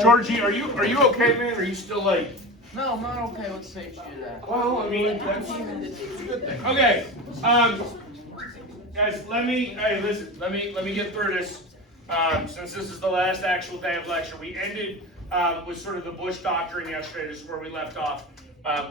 Georgie, are you okay, man? Are you still like? No, I'm not okay with saying you do that. Well, I mean, that's a good thing. Okay, guys, let me get through this. Since this is the last actual day of lecture, we ended with sort of the Bush doctrine yesterday. This is where we left off.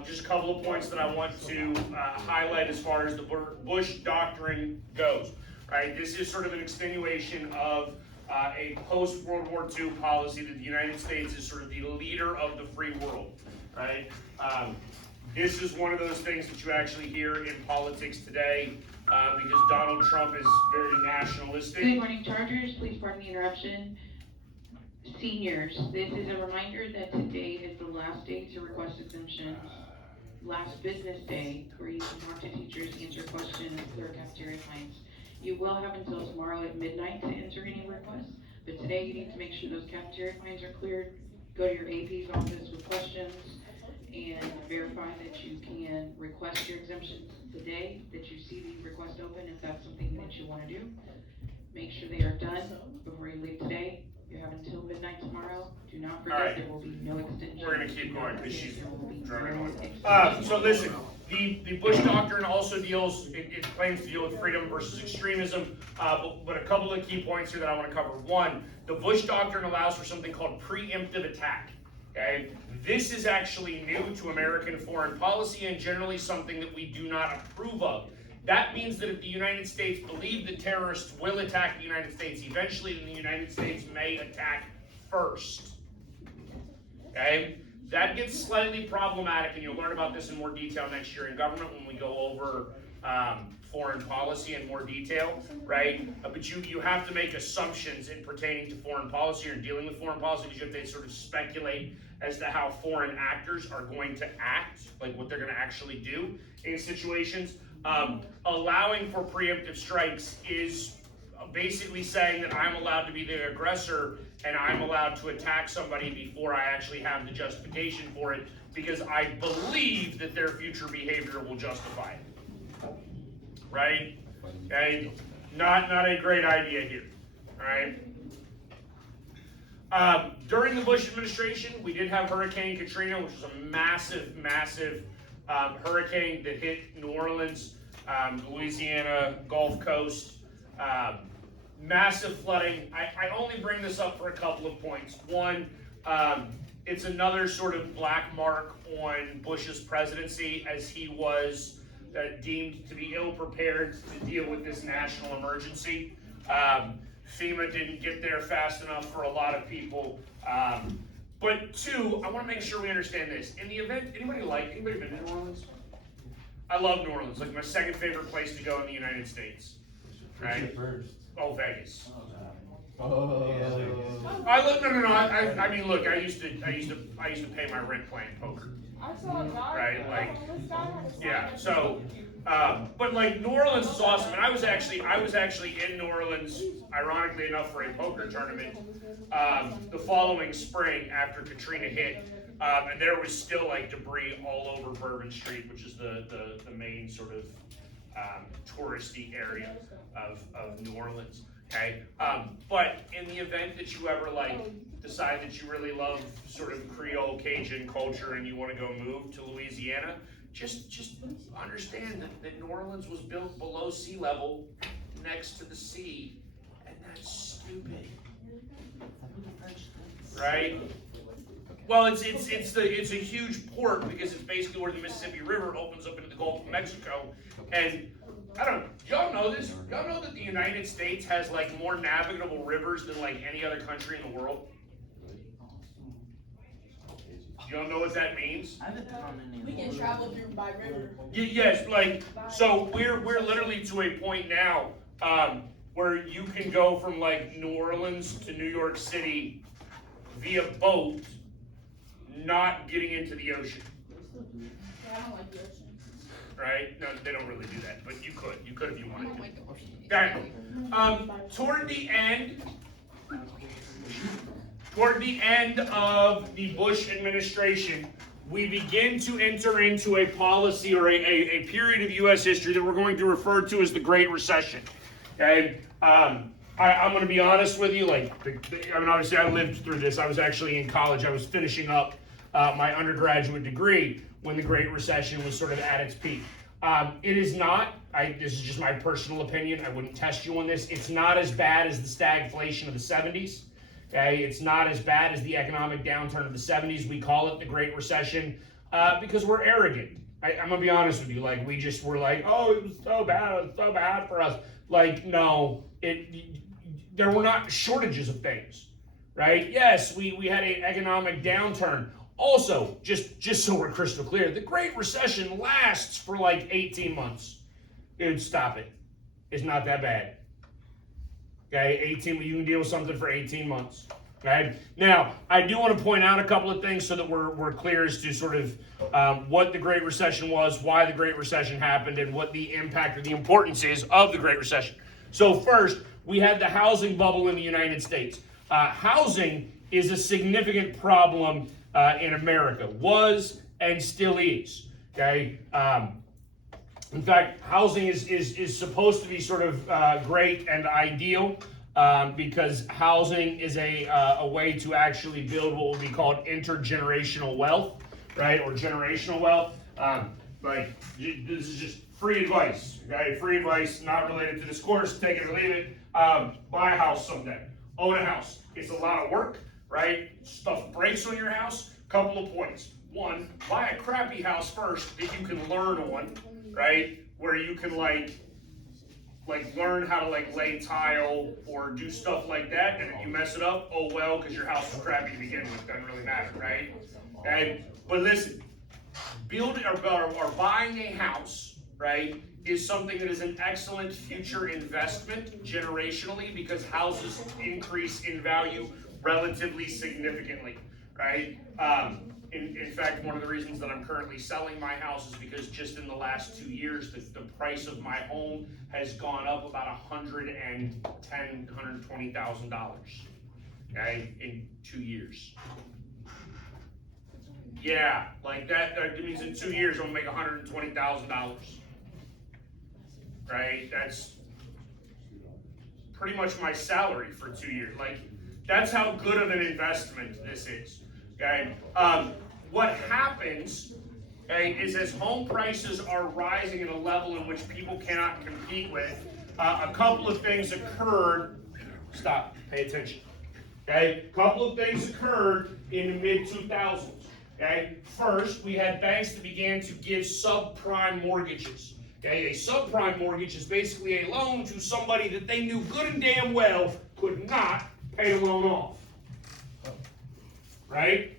Just a couple of points that I want to highlight as far as the Bush doctrine goes. Right, this is sort of an extenuation of a post-World War II policy that the United States is sort of the leader of the free world. Right. This is one of those things that you actually hear in politics today because Donald Trump is very nationalistic. Good morning, Chargers. Please pardon the interruption. Seniors, this is a reminder that today is the last day to request exemptions. Last business day where you can talk to teachers, answer questions, clear cafeteria fines. You will have until tomorrow at midnight to enter any requests, but today you need to make sure those cafeteria fines are cleared. Go to your AP's office with questions and verify that you can request your exemptions the day that you see the request open, if that's something that you want to do. Make sure they are done before you leave today. You have until midnight tomorrow. Do not forget there will be no extension. We're going to keep going because she's driving on. So listen, the Bush doctrine also deals, it claims to deal with freedom versus extremism, but a couple of key points here that I want to cover. One, the Bush doctrine allows for something called preemptive attack. Okay? This is actually new to American foreign policy and generally something that we do not approve of. That means that if the United States believe that terrorists will attack the United States eventually, then the United States may attack first. Okay? That gets slightly problematic, and you'll learn about this in more detail next year in government when we go over foreign policy in more detail, right? But you have to make assumptions in pertaining to foreign policy or dealing with foreign policy because you have to sort of speculate as to how foreign actors are going to act, like what they're going to actually do in situations. Allowing for preemptive strikes is basically saying that I'm allowed to be the aggressor and I'm allowed to attack somebody before I actually have the justification for it because I believe that their future behavior will justify it. Right? Okay? Not a great idea here. Alright? During the Bush administration, we did have Hurricane Katrina, which was a massive hurricane that hit New Orleans, Louisiana, Gulf Coast. Massive flooding. I only bring this up for a couple of points. One, it's another sort of black mark on Bush's presidency as he was deemed to be ill-prepared to deal with this national emergency. FEMA didn't get there fast enough for a lot of people. But two, I want to make sure we understand this. In the event, anybody been to New Orleans? I love New Orleans, like my second favorite place to go in the United States. Right? First. Oh, Vegas. Oh. I mean, look, I used to pay my rent playing poker. Right, like, yeah. So, but like New Orleans is awesome, and I was actually in New Orleans, ironically enough, for a poker tournament the following spring after Katrina hit, and there was still like debris all over Bourbon Street, which is the main sort of touristy area of New Orleans. Okay, but in the event that you ever like decide that you really love sort of Creole Cajun culture and you want to go move to Louisiana, just understand that New Orleans was built below sea level next to the sea, and that's stupid, right? Well, it's a huge port because it's basically where the Mississippi River opens up into the Gulf of Mexico, and I don't know. Y'all know this? Y'all know that the United States has like more navigable rivers than like any other country in the world? Y'all know what that means? We can travel through by river. Yes, like so we're literally to a point now where you can go from like New Orleans to New York City via boat, not getting into the ocean. Yeah, I don't like the ocean. Right? No, they don't really do that, but you could if you wanted to. Okay. Toward the end of the Bush administration, we begin to enter into a policy or a period of U.S. history that we're going to refer to as the Great Recession. Okay? I'm gonna be honest with you, like, I mean, obviously I lived through this. I was actually in college. I was finishing up my undergraduate degree when the Great Recession was sort of at its peak. It is not, this is just my personal opinion, I wouldn't test you on this, it's not as bad as the stagflation of the 70s. Okay, it's not as bad as the economic downturn of the 70s. We call it the Great Recession because we're arrogant. I'm gonna be honest with you, like, we just were like, oh, it was so bad for us. Like, no, there were not shortages of things, right? Yes, we had an economic downturn. Also, just so we're crystal clear, the Great Recession lasts for like 18 months. Dude, stop it. It's not that bad. Okay, you can deal with something for 18 months. Okay. Now, I do want to point out a couple of things so that we're clear as to sort of what the Great Recession was, why the Great Recession happened, and what the impact or the importance is of the Great Recession. So first, we had the housing bubble in the United States. Housing is a significant problem in America, was and still is. Okay. In fact, housing is supposed to be sort of great and ideal because housing is a way to actually build what would be called intergenerational wealth, right, or generational wealth. Like, this is just free advice, okay? Free advice, not related to this course. Take it or leave it. Buy a house someday. Own a house. It's a lot of work, right? Stuff breaks on your house. Couple of points. One, buy a crappy house first that you can learn on, right? Where you can like learn how to like lay tile or do stuff like that, and if you mess it up, oh well, because your house was crappy to begin with. Doesn't really matter, right? Okay, but listen, building or buying a house, right, is something that is an excellent future investment generationally because houses increase in value relatively significantly, right? In fact, one of the reasons that I'm currently selling my house is because just in the last 2 years, the price of my home has gone up about $120,000, okay, in 2 years. Yeah, like that means in 2 years I'm gonna make $120,000, right? That's pretty much my salary for 2 years. Like, that's how good of an investment this is. Okay. What happens, okay, is as home prices are rising at a level in which people cannot compete with, a couple of things occurred. Stop. Pay attention. Okay. A couple of things occurred in the mid-2000s. Okay. First, we had banks that began to give subprime mortgages. Okay. A subprime mortgage is basically a loan to somebody that they knew good and damn well could not pay the loan off. Right?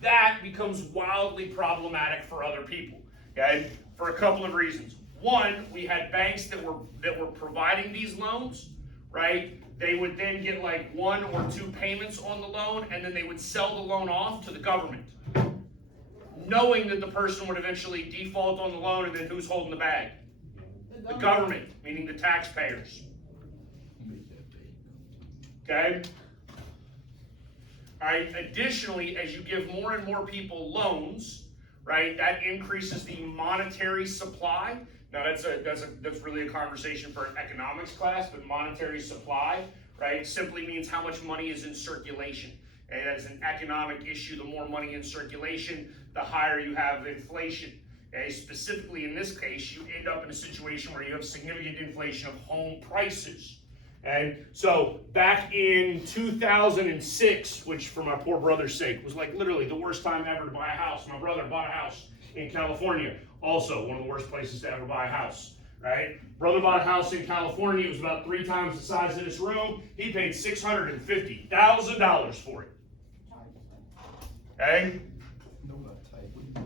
That becomes wildly problematic for other people, okay? For a couple of reasons. One, we had banks that were providing these loans, right? They would then get like 1 or 2 payments on the loan, and then they would sell the loan off to the government, knowing that the person would eventually default on the loan, and then who's holding the bag? The government, meaning the taxpayers. Okay? Right. Additionally, as you give more and more people loans, right, that increases the monetary supply. Now that's really a conversation for an economics class, but monetary supply, right, simply means how much money is in circulation. And that is an economic issue. The more money in circulation, the higher you have inflation. Okay? Specifically in this case, you end up in a situation where you have significant inflation of home prices. And so back in 2006, which for my poor brother's sake was like literally the worst time ever to buy a house. My brother bought a house in California, also one of the worst places to ever buy a house, right? Brother bought a house in California. It was about 3 times the size of this room. He paid $650,000 for it. Okay? All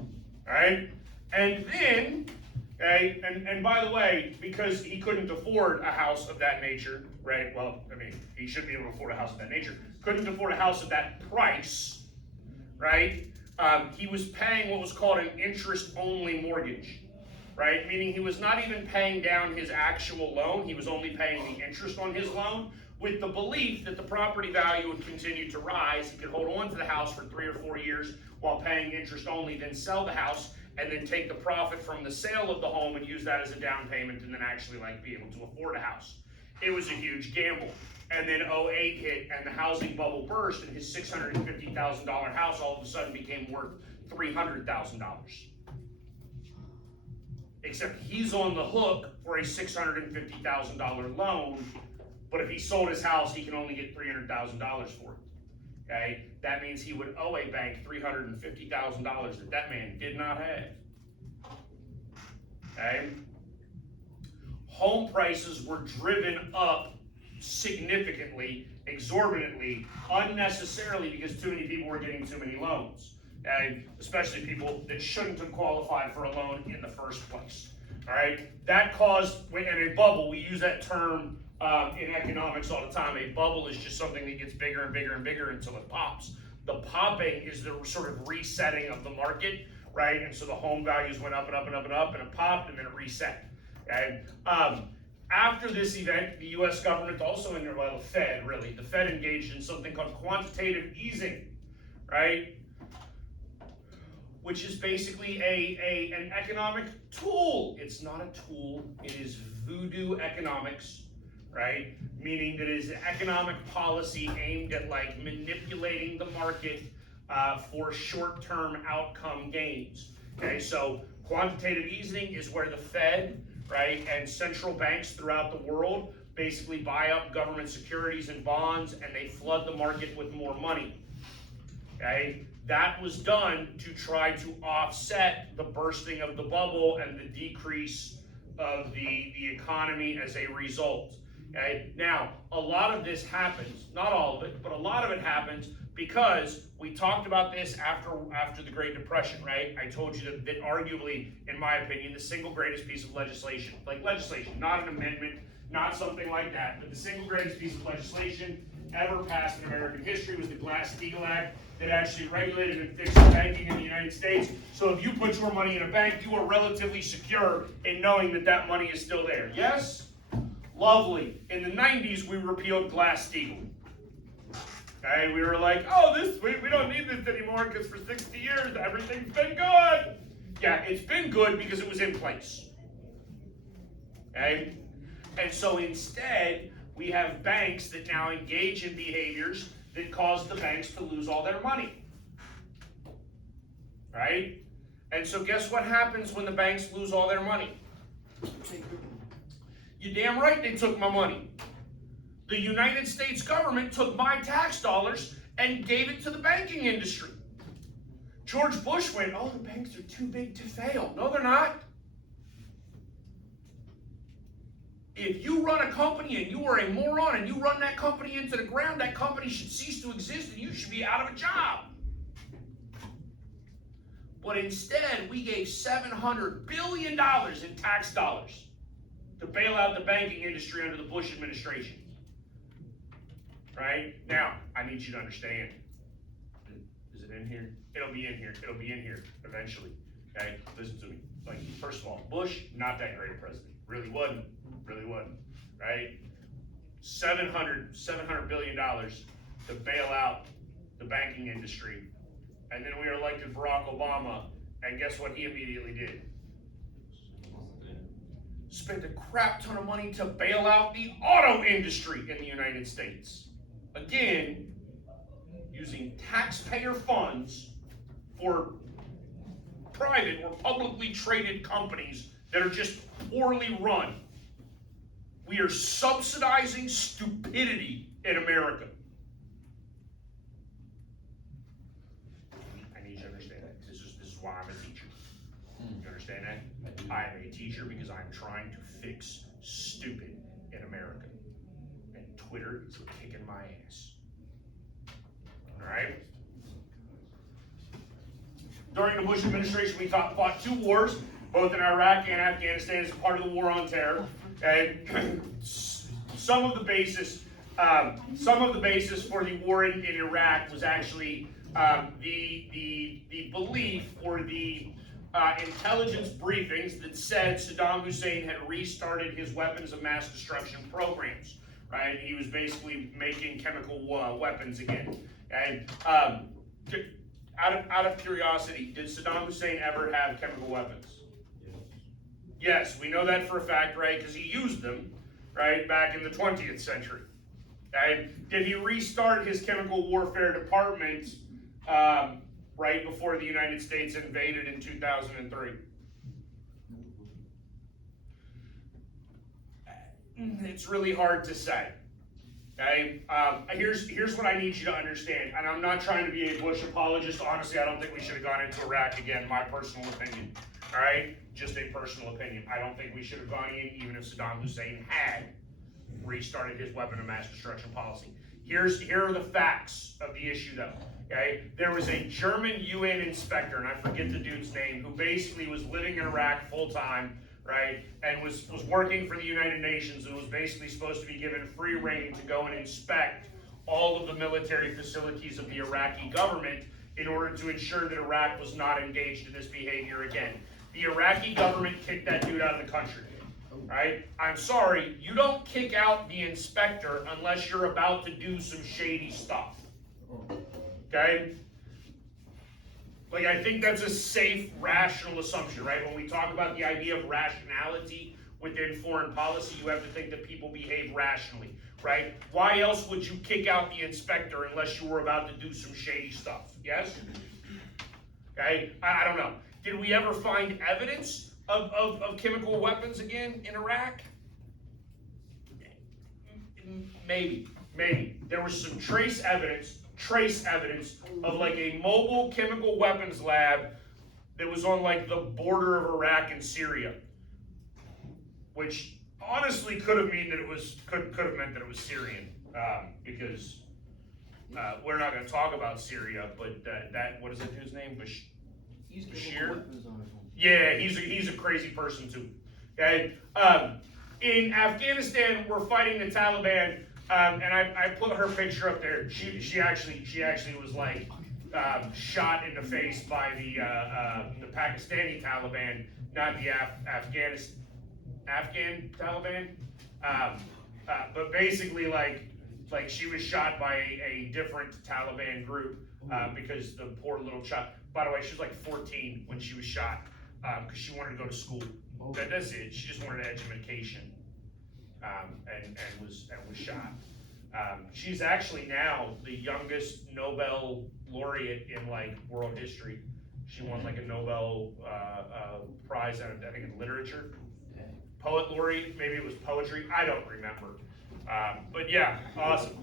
right? And then, okay, and by the way, because he couldn't afford a house of that nature, right? Well, I mean, he should be able to afford a house of that nature. Couldn't afford a house of that price, right? He was paying what was called an interest-only mortgage, right? Meaning he was not even paying down his actual loan. He was only paying the interest on his loan with the belief that the property value would continue to rise. He could hold on to the house for 3 or 4 years while paying interest only, then sell the house, and then take the profit from the sale of the home and use that as a down payment and then actually like be able to afford a house. it was a huge gamble. And then 08 hit and the housing bubble burst and his $650,000 house all of a sudden became worth $300,000. Except he's on the hook for a $650,000 loan, but if he sold his house, he can only get $300,000 for it. Okay, that means he would owe a bank $350,000 that man did not have. Okay, home prices were driven up significantly, exorbitantly, unnecessarily because too many people were getting too many loans. Okay, especially people that shouldn't have qualified for a loan in the first place. All right, that caused, in a bubble, we use that term in economics all the time. A bubble is just something that gets bigger and bigger and bigger until it pops. The popping is the sort of resetting of the market, right? And so the home values went up and up and up and up, and it popped, and then it reset. Okay. After this event, the U.S. government also, the Fed engaged in something called quantitative easing, right? Which is basically an economic tool. It's not a tool, it is voodoo economics, right? Meaning that it is an economic policy aimed at like manipulating the market for short-term outcome gains. Okay, so quantitative easing is where the Fed, right, and central banks throughout the world basically buy up government securities and bonds and they flood the market with more money. Okay, that was done to try to offset the bursting of the bubble and the decrease of the economy as a result. Okay, now a lot of this happens, not all of it, but a lot of it happens because we talked about this after the Great Depression, right? I told you that arguably, in my opinion, the single greatest piece of legislation, not an amendment, not something like that, but the single greatest piece of legislation ever passed in American history was the Glass-Steagall Act that actually regulated and fixed banking in the United States. So if you put your money in a bank, you are relatively secure in knowing that that money is still there. Yes? Lovely. In the 90s, we repealed Glass-Steagall. Okay, we were like, oh, we don't need this anymore because for 60 years, everything's been good. Yeah, it's been good because it was in place. Okay? And so instead, we have banks that now engage in behaviors that cause the banks to lose all their money. Right? And so guess what happens when the banks lose all their money? You're damn right they took my money. The United States government took my tax dollars and gave it to the banking industry. George Bush went, oh, the banks are too big to fail. No, they're not. If you run a company and you are a moron and you run that company into the ground, that company should cease to exist and you should be out of a job. But instead, we gave $700 billion in tax dollars to bail out the banking industry under the Bush administration. Right? Now, I need you to understand. Is it in here? It'll be in here. It'll be in here eventually. Okay? Listen to me. Like, first of all, Bush, not that great a president. Really wasn't. Really wasn't. Right? $700 billion to bail out the banking industry. And then we elected Barack Obama, and guess what he immediately did? Spent a crap ton of money to bail out the auto industry in the United States. Again, using taxpayer funds for private or publicly traded companies that are just poorly run. We are subsidizing stupidity in America. I need you to understand that. This is why I'm a teacher. You understand that? I am a teacher because I'm trying to fix stupid in America. And Twitter is kicking my ass. Alright? During the Bush administration, we fought two wars, both in Iraq and Afghanistan as part of the war on terror. And some of the basis for the war in Iraq was actually the belief or the intelligence briefings that said Saddam Hussein had restarted his weapons of mass destruction programs. Right? He was basically making chemical weapons again. And out of curiosity, did Saddam Hussein ever have chemical weapons? Yes, we know that for a fact, right? Because he used them, right, back in the 20th century. Okay? Did he restart his chemical warfare department right before the United States invaded in 2003? It's really hard to say. Okay, here's what I need you to understand, and I'm not trying to be a Bush apologist. Honestly, I don't think we should have gone into Iraq again. My personal opinion. All right, just a personal opinion. I don't think we should have gone in, even if Saddam Hussein had restarted his weapon of mass destruction policy. Here are the facts of the issue, though. Okay, there was a German UN inspector, and I forget the dude's name, who basically was living in Iraq full time. Right, and was working for the United Nations and was basically supposed to be given free rein to go and inspect all of the military facilities of the Iraqi government in order to ensure that Iraq was not engaged in this behavior again. The Iraqi government kicked that dude out of the country. Right? I'm sorry, you don't kick out the inspector unless you're about to do some shady stuff. Okay? Like, I think that's a safe, rational assumption, right? When we talk about the idea of rationality within foreign policy, you have to think that people behave rationally, right? Why else would you kick out the inspector unless you were about to do some shady stuff? Yes? Okay? I don't know. Did we ever find evidence of chemical weapons again in Iraq? Maybe. There was some trace evidence of like a mobile chemical weapons lab that was on like the border of Iraq and Syria, which honestly could have meant that it was Syrian, because we're not going to talk about Syria, but that what is that dude's name? Bashir? Yeah, he's a crazy person too. Okay, in Afghanistan, we're fighting the Taliban. And I put her picture up there. She actually was like shot in the face by the Pakistani Taliban, not the Afghan Taliban. But basically, like she was shot by a different Taliban group because the poor little child. By the way, she was like 14 when she was shot because she wanted to go to school. That's it. She just wanted education. And was shot. She's actually now the youngest Nobel laureate in like world history. She won like a Nobel prize, I think in literature. Poet laureate, maybe it was poetry. I don't remember. But yeah, awesome.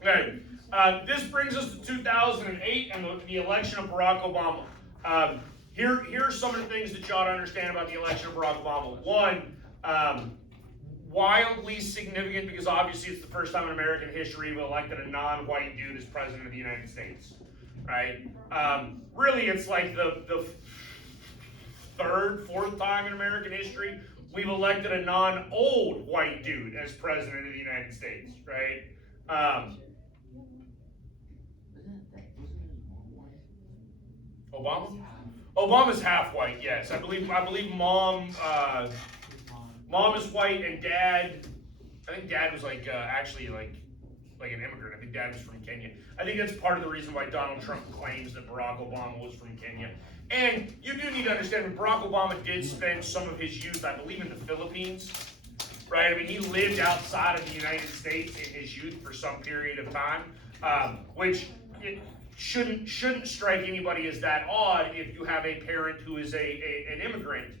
Okay, this brings us to 2008 and the election of Barack Obama. Here are some of the things that you ought to understand about the election of Barack Obama. One, wildly significant because obviously it's the first time in American history we elected a non-white dude as president of the United States, right? Really, it's like the third, fourth time in American history we've elected a non-old white dude as president of the United States, right? Obama? Obama's half white, yes. I believe mom is white and dad, I think dad was like actually like an immigrant. I think dad was from Kenya. I think that's part of the reason why Donald Trump claims that Barack Obama was from Kenya. And you do need to understand that Barack Obama did spend some of his youth, I believe, in the Philippines, right? I mean, he lived outside of the United States in his youth for some period of time, which it shouldn't strike anybody as that odd if you have a parent who is an immigrant.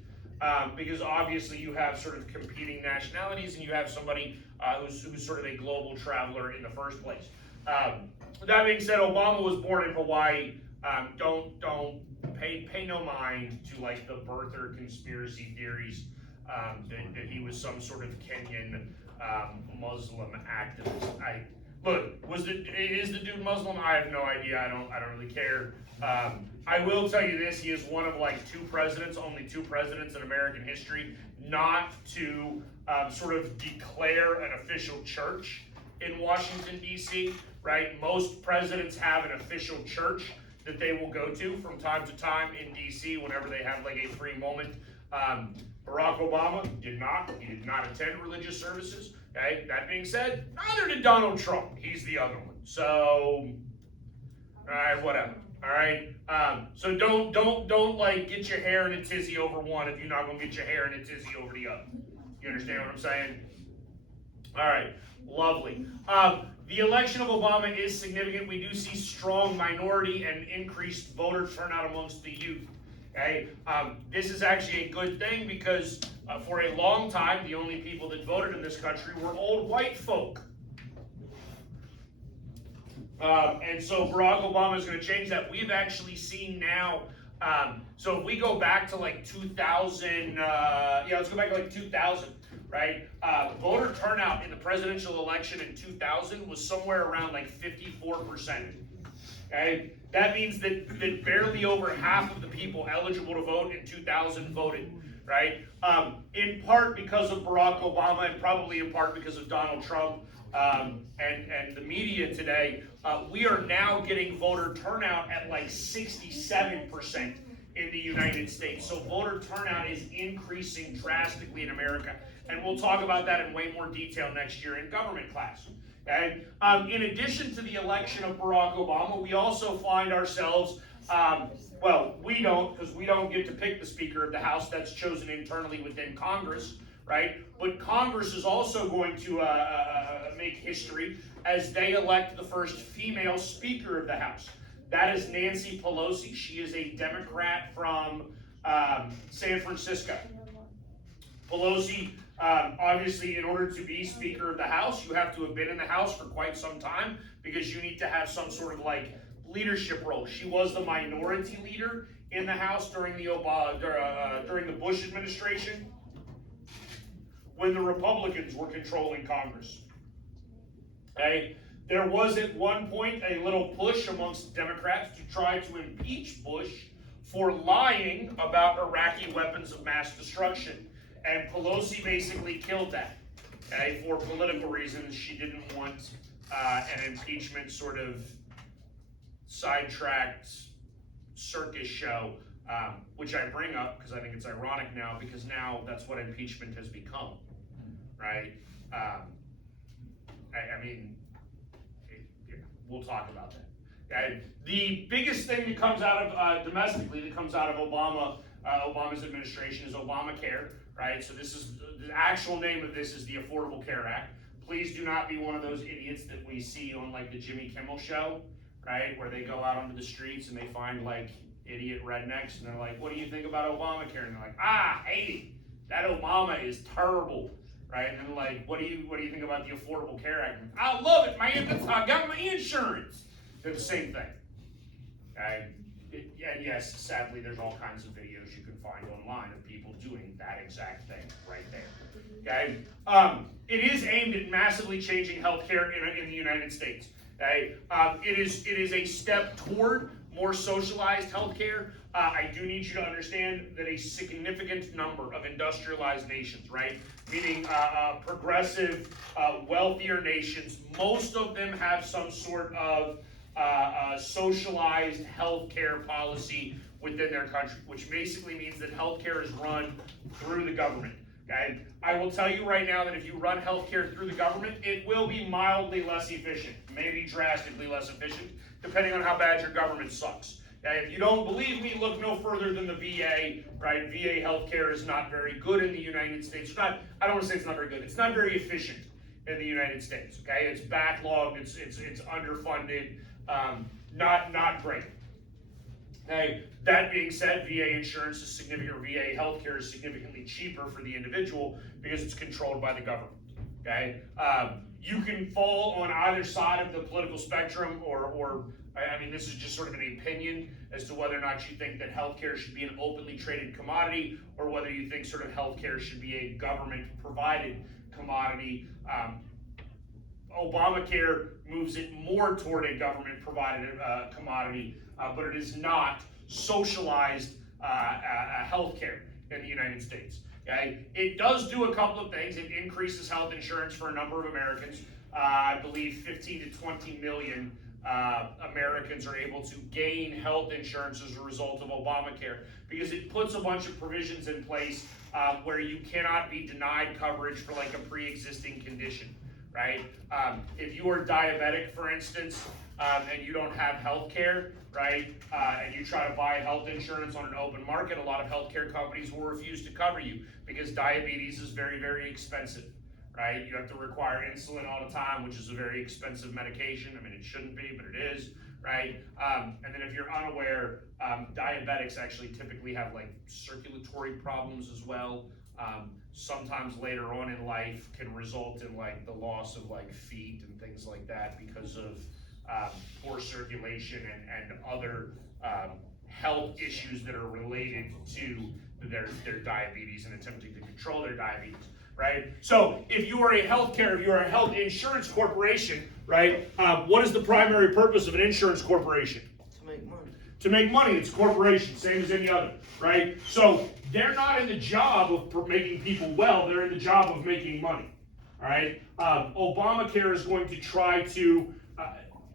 Because obviously you have sort of competing nationalities and you have somebody who's sort of a global traveler in the first place. That being said, Obama was born in Hawaii. Don't pay no mind to like the birther conspiracy theories that he was some sort of Kenyan Muslim activist. Is the dude Muslim? I have no idea. I don't really care. I will tell you this: he is one of like only two presidents in American history, not to sort of declare an official church in Washington, D.C., right? Most presidents have an official church that they will go to from time to time in D.C. whenever they have like a free moment. Barack Obama did not. He did not attend religious services. Okay. That being said, neither did Donald Trump. He's the other one. So, all right, whatever. All right. So don't like get your hair in a tizzy over one if you're not gonna get your hair in a tizzy over the other. You understand what I'm saying? All right, lovely. The election of Obama is significant. We do see strong minority and increased voter turnout amongst the youth. Okay, this is actually a good thing because for a long time, the only people that voted in this country were old white folk. And so Barack Obama is going to change that. We've actually seen now, so if we go back to like 2000, let's go back to like 2000, right? Voter turnout in the presidential election in 2000 was somewhere around like 54%. Okay? That means that barely over half of the people eligible to vote in 2000 voted, right? In part because of Barack Obama and probably in part because of Donald Trump and the media today, we are now getting voter turnout at like 67% in the United States. So voter turnout is increasing drastically in America. And we'll talk about that in way more detail next year in government class. Okay? In addition to the election of Barack Obama, we also find ourselves, well, we don't, because we don't get to pick the Speaker of the House. That's chosen internally within Congress, right? But Congress is also going to make history as they elect the first female Speaker of the House. That is Nancy Pelosi. She is a Democrat from San Francisco. Pelosi, obviously, in order to be Speaker of the House, you have to have been in the House for quite some time because you need to have some sort of like leadership role. She was the minority leader in the House during the Bush administration when the Republicans were controlling Congress. Okay? There was at one point a little push amongst Democrats to try to impeach Bush for lying about Iraqi weapons of mass destruction. And Pelosi basically killed that, okay, for political reasons. She didn't want an impeachment sort of sidetracked circus show, which I bring up because I think it's ironic now, because now that's what impeachment has become, right? I mean, we'll talk about that. Okay? The biggest thing that comes out of domestically that comes out of Obama's administration is Obamacare, right? So this is the actual name of this is the Affordable Care Act. Please do not be one of those idiots that we see on like the Jimmy Kimmel show, right? Where they go out onto the streets and they find like idiot rednecks and they're like, "What do you think about Obamacare?" And they're like, "I hate it. That Obama is terrible." Right? And then like, what do you think about the Affordable Care Act? "I love it, man. I got my insurance." They're the same thing. Okay? And yes, sadly, there's all kinds of videos you can find online of people doing that exact thing right there. Okay? It is aimed at massively changing healthcare in the United States. Okay? It is a step toward more socialized healthcare. I do need you to understand that a significant number of industrialized nations, right, meaning progressive, wealthier nations, most of them have some sort of socialized healthcare policy within their country, which basically means that healthcare is run through the government. Okay? I will tell you right now that if you run healthcare through the government, it will be mildly less efficient, maybe drastically less efficient, depending on how bad your government sucks. Okay? If you don't believe me, look no further than the VA, right? VA healthcare is not very good in the United States. I don't want to say it's not very good. It's not very efficient in the United States. Okay? It's backlogged. It's underfunded. Not great. Okay? That being said, VA insurance is significant, or VA healthcare is significantly cheaper for the individual because it's controlled by the government. Okay? You can fall on either side of the political spectrum, or I mean, this is just sort of an opinion as to whether or not you think that healthcare should be an openly traded commodity, or whether you think sort of healthcare should be a government-provided commodity. Obamacare moves it more toward a government-provided commodity, but it is not socialized healthcare in the United States. Okay? It does do a couple of things. It increases health insurance for a number of Americans. I believe 15 to 20 million Americans are able to gain health insurance as a result of Obamacare, because it puts a bunch of provisions in place where you cannot be denied coverage for like a pre-existing condition. Right? If you are diabetic, for instance, and you don't have health care, right, and you try to buy health insurance on an open market, a lot of healthcare companies will refuse to cover you because diabetes is very, very expensive, right? You have to require insulin all the time, which is a very expensive medication. I mean, it shouldn't be, but it is, right? And then if you're unaware, diabetics actually typically have like circulatory problems as well. Sometimes later on in life can result in like the loss of like feet and things like that because of poor circulation and other health issues that are related to their diabetes and attempting to control their diabetes, right? So if you are a health insurance corporation, right, what is the primary purpose of an insurance corporation? To make money. To make money. It's a corporation, same as any other, right? So they're not in the job of making people well, they're in the job of making money, all right? Obamacare is going to try to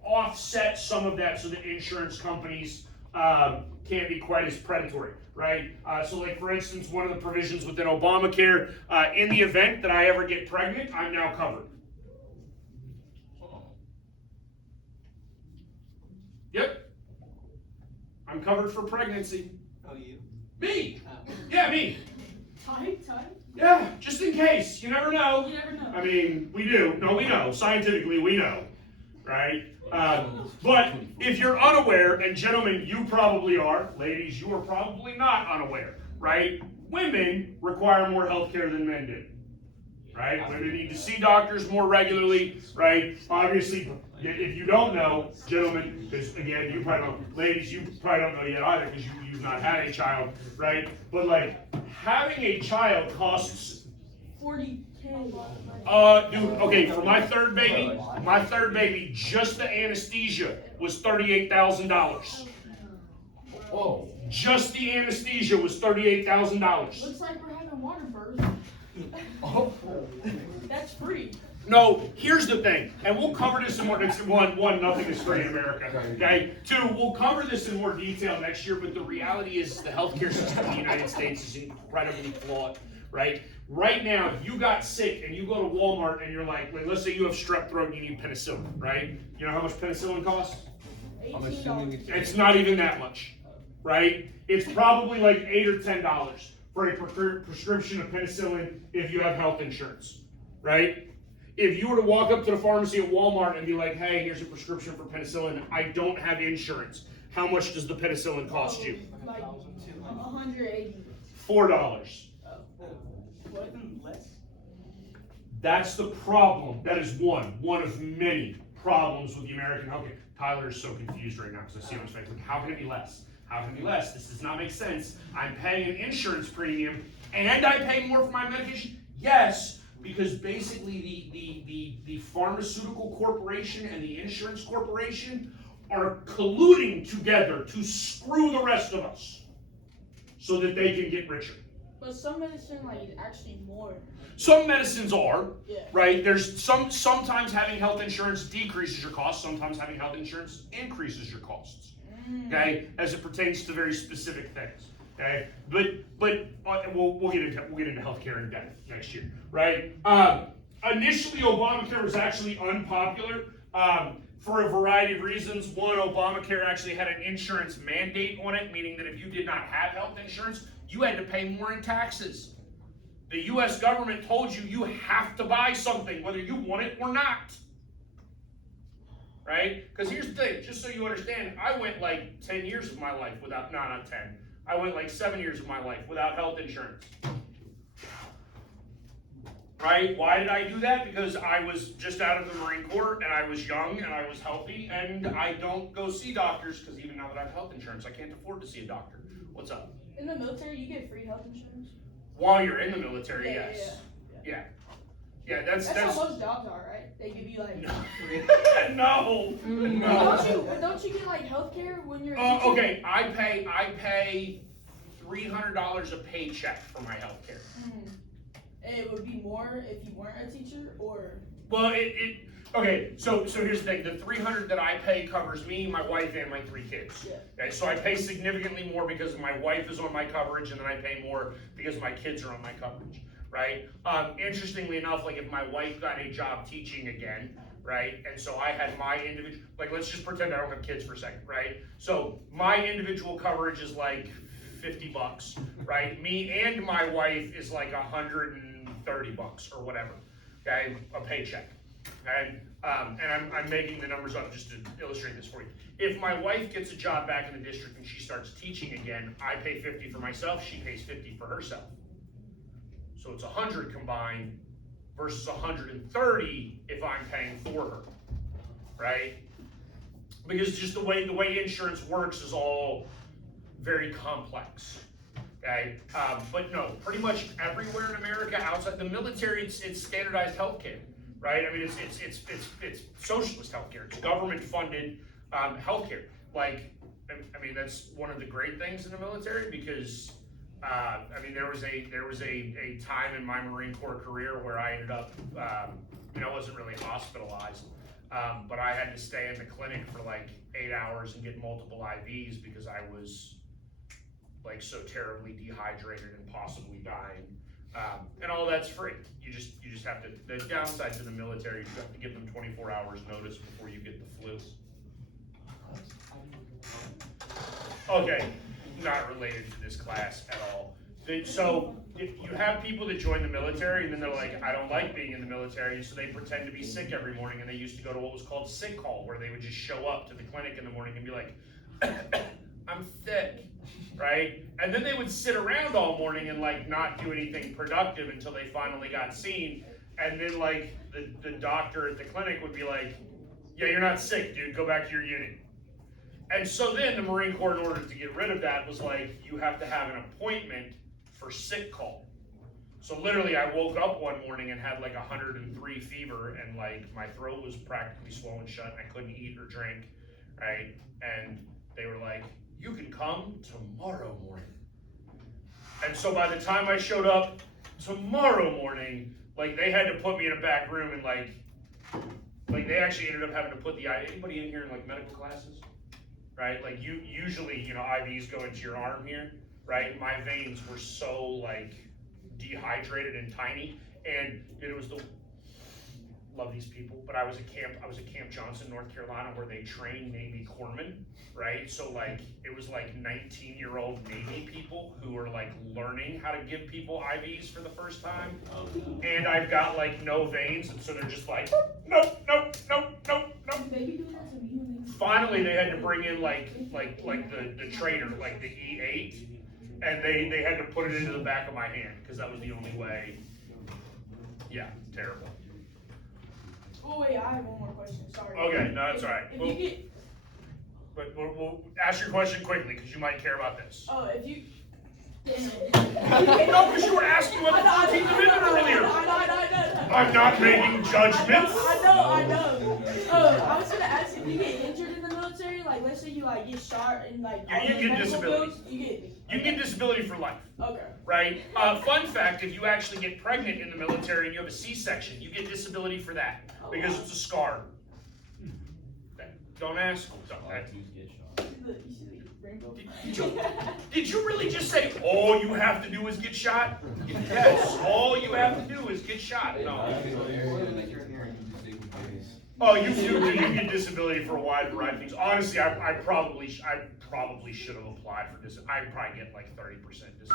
offset some of that so that insurance companies can't be quite as predatory, right? So like for instance, one of the provisions within Obamacare, in the event that I ever get pregnant, I'm now covered. Yep. I'm covered for pregnancy. Oh, you? Me! Yeah, me. Time? Yeah, just in case. You never know. You never know. I mean, we do. No, we know. Scientifically, we know. Right? But if you're unaware, and gentlemen, you probably are, ladies, you are probably not unaware, right? Women require more health care than men do. Right? Women need to see doctors more regularly, right? Obviously, if you don't know, gentlemen, because again, you probably don't, ladies, you probably don't know yet either because you've not had a child, right? But like, having a child costs 40K. dude, okay, for my third baby, just the anesthesia was $38,000. Whoa. Just the anesthesia was $38,000. Looks like we're having water birth. That's free. No, here's the thing, and we'll cover this in more. One, nothing is free in America. Okay. Two, we'll cover this in more detail next year. But the reality is, the healthcare system in the United States is incredibly flawed. Right. Right now, if you got sick and you go to Walmart and you're like, wait, let's say you have strep throat and you need penicillin. Right. You know how much penicillin costs? $18. It's not even that much. Right. It's probably like $8 or $10 for a prescription of penicillin if you have health insurance. Right. If you were to walk up to the pharmacy at Walmart and be like, hey, here's a prescription for penicillin, I don't have insurance. How much does the penicillin cost you? Like 180. $4. What? Less? That's the problem. That is one of many problems with the American healthcare. Tyler is so confused right now because I see him on his face. Like, how can it be less? How can it be less? This does not make sense. I'm paying an insurance premium and I pay more for my medication? Yes. Because basically the pharmaceutical corporation and the insurance corporation are colluding together to screw the rest of us so that they can get richer. But some medicine like is actually more. Some medicines are, Yeah. right? There's sometimes having health insurance decreases your costs, sometimes having health insurance increases your costs. Okay? As it pertains to very specific things. Okay, but we'll get into healthcare in depth next year, right? Initially, Obamacare was actually unpopular for a variety of reasons. One, Obamacare actually had an insurance mandate on it, meaning that if you did not have health insurance, you had to pay more in taxes. The U.S. government told you you have to buy something, whether you want it or not. Right? Because here's the thing, just so you understand, I went like 10 years of my life without, no, not 10. I went like 7 years of my life without health insurance. Right? Why did I do that? Because I was just out of the Marine Corps and I was young and I was healthy and I don't go see doctors because even now that I have health insurance, I can't afford to see a doctor. What's up? In the military, you get free health insurance. While you're in the military, Yeah, yes. yeah. Yeah, that's That's how most jobs are, right? They give you like. no. Don't you get like healthcare when you're? a teacher? Okay, I pay $300 a paycheck for my health care. And it would be more if you weren't a teacher, or. Well, okay, so here's the thing. The $300 that I pay covers me, my wife, and my 3 kids. Yeah. Okay, so I pay significantly more because my wife is on my coverage, and then I pay more because my kids are on my coverage, right? Interestingly enough, like if my wife got a job teaching again, right, and so I had my individual, like let's just pretend I don't have kids for a second, right? So my individual coverage is like $50, right? Me and my wife is like $130 or whatever. okay, a paycheck, okay? And I'm making the numbers up just to illustrate this for you. If my wife gets a job back in the district and she starts teaching again, I pay 50 for myself, she pays 50 for herself. So it's 100 combined versus 130 if I'm paying for her, right? Because just the way insurance works is all very complex, okay? But no, pretty much everywhere in America outside the military, it's standardized healthcare, right? I mean, it's socialist healthcare. It's government funded healthcare. Like, I mean, that's one of the great things in the military because I mean, there was a time in my Marine Corps career where I ended up, I wasn't really hospitalized, but I had to stay in the clinic for like 8 hours and get multiple IVs because I was like so terribly dehydrated and possibly dying. And all that's free. You just have to, the downside to the military, you have to give them 24 hours notice before you get the flu. Okay, not related to this class at all. So if you have people that join the military and then they're like, I don't like being in the military, so they pretend to be sick every morning, and they used to go to what was called sick call, where they would just show up to the clinic in the morning and be like, I'm sick, right? And then they would sit around all morning and like not do anything productive until they finally got seen. And then like the doctor at the clinic would be like, yeah, you're not sick, dude, go back to your unit. And so then the Marine Corps, in order to get rid of that, was like, you have to have an appointment for sick call. So literally I woke up one morning and had like 103 fever and like my throat was practically swollen shut and I couldn't eat or drink, right? And they were like, you can come tomorrow morning. And so by the time I showed up tomorrow morning, like they had to put me in a back room and like they actually ended up having to put anybody in here in like medical classes? Right, like usually, IVs go into your arm here, right? My veins were so like dehydrated and tiny, and it was love these people, but I was at Camp Johnson, North Carolina, where they train Navy corpsmen, right? So like, it was like 19-year-old Navy people who were like learning how to give people IVs for the first time, and I've got like no veins, and so they're just like, nope. Finally, they had to bring in like the trainer, like the E8, and they had to put it into the back of my hand because that was the only way. Yeah, terrible. Oh wait, I have one more question. Sorry. Okay, no, that's all right. If you get, But we'll ask your question quickly because you might care about this. oh, if you. No, because you were asking about the 14th Amendment earlier. I'm not making judgments. I know. I was gonna ask if you get injured in the military, like let's say you like get shot and like Yeah, you get disability. You get disability for life. Okay. Right? Fun fact, if you actually get pregnant in the military and you have a C-section, you get disability for that because it's a scar. Don't ask. Did you really just say all you have to do is get shot? Yes, all you have to do is get shot. No. Oh, you get disability for a wide variety of things. Honestly, I probably should have applied for this. I'd probably get like 30% disability.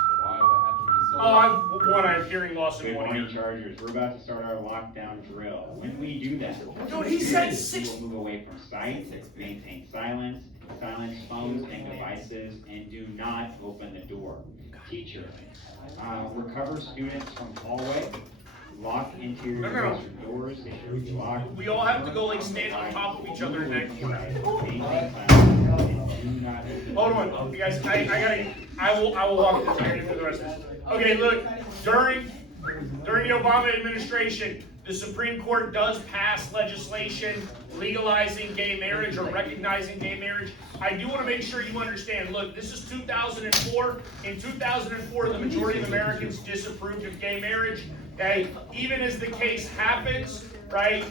I have hearing loss in Good 1 year. morning, Chargers. We're about to start our lockdown drill. When we do that, Dude, he said we will move away from sites, maintain silence phones and devices, and do not open the door. Teacher, recover students from hallway. Lock interior doors. They should be locked. We all have to go like stand on top of each other in that corner. Maintain silence and do not open Hold on, you guys. I will walk this area through the rest of this. Okay, look. During the Obama administration, the Supreme Court does pass legislation legalizing gay marriage or recognizing gay marriage. I do want to make sure you understand, look, this is 2004. In 2004, the majority of Americans disapproved of gay marriage. Okay, even as the case happens, right?